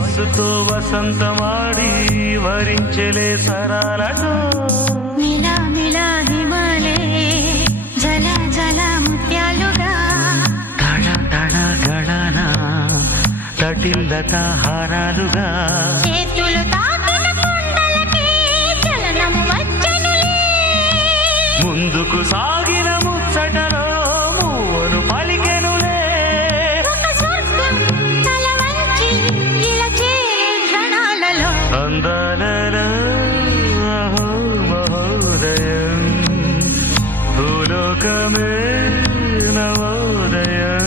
వయస్సుతో వసంతమాడి వరించలే సరాలతో మిలా మిలా హిమాలే జల జల ముత్యాలుగా తళ తళ గళన తటిల్లత హారాలుగా చేతులు తాకిన కొండలకే చలనం వచ్చనులే ముందుకు సాగిన ముచ్చటలో మూవను పలికెనులే ఒక స్వర్గం తల వంచి ఇలా చేరే క్షణాలలో అందాలలో అహో మహోదయం భూలోకమే నవోదయం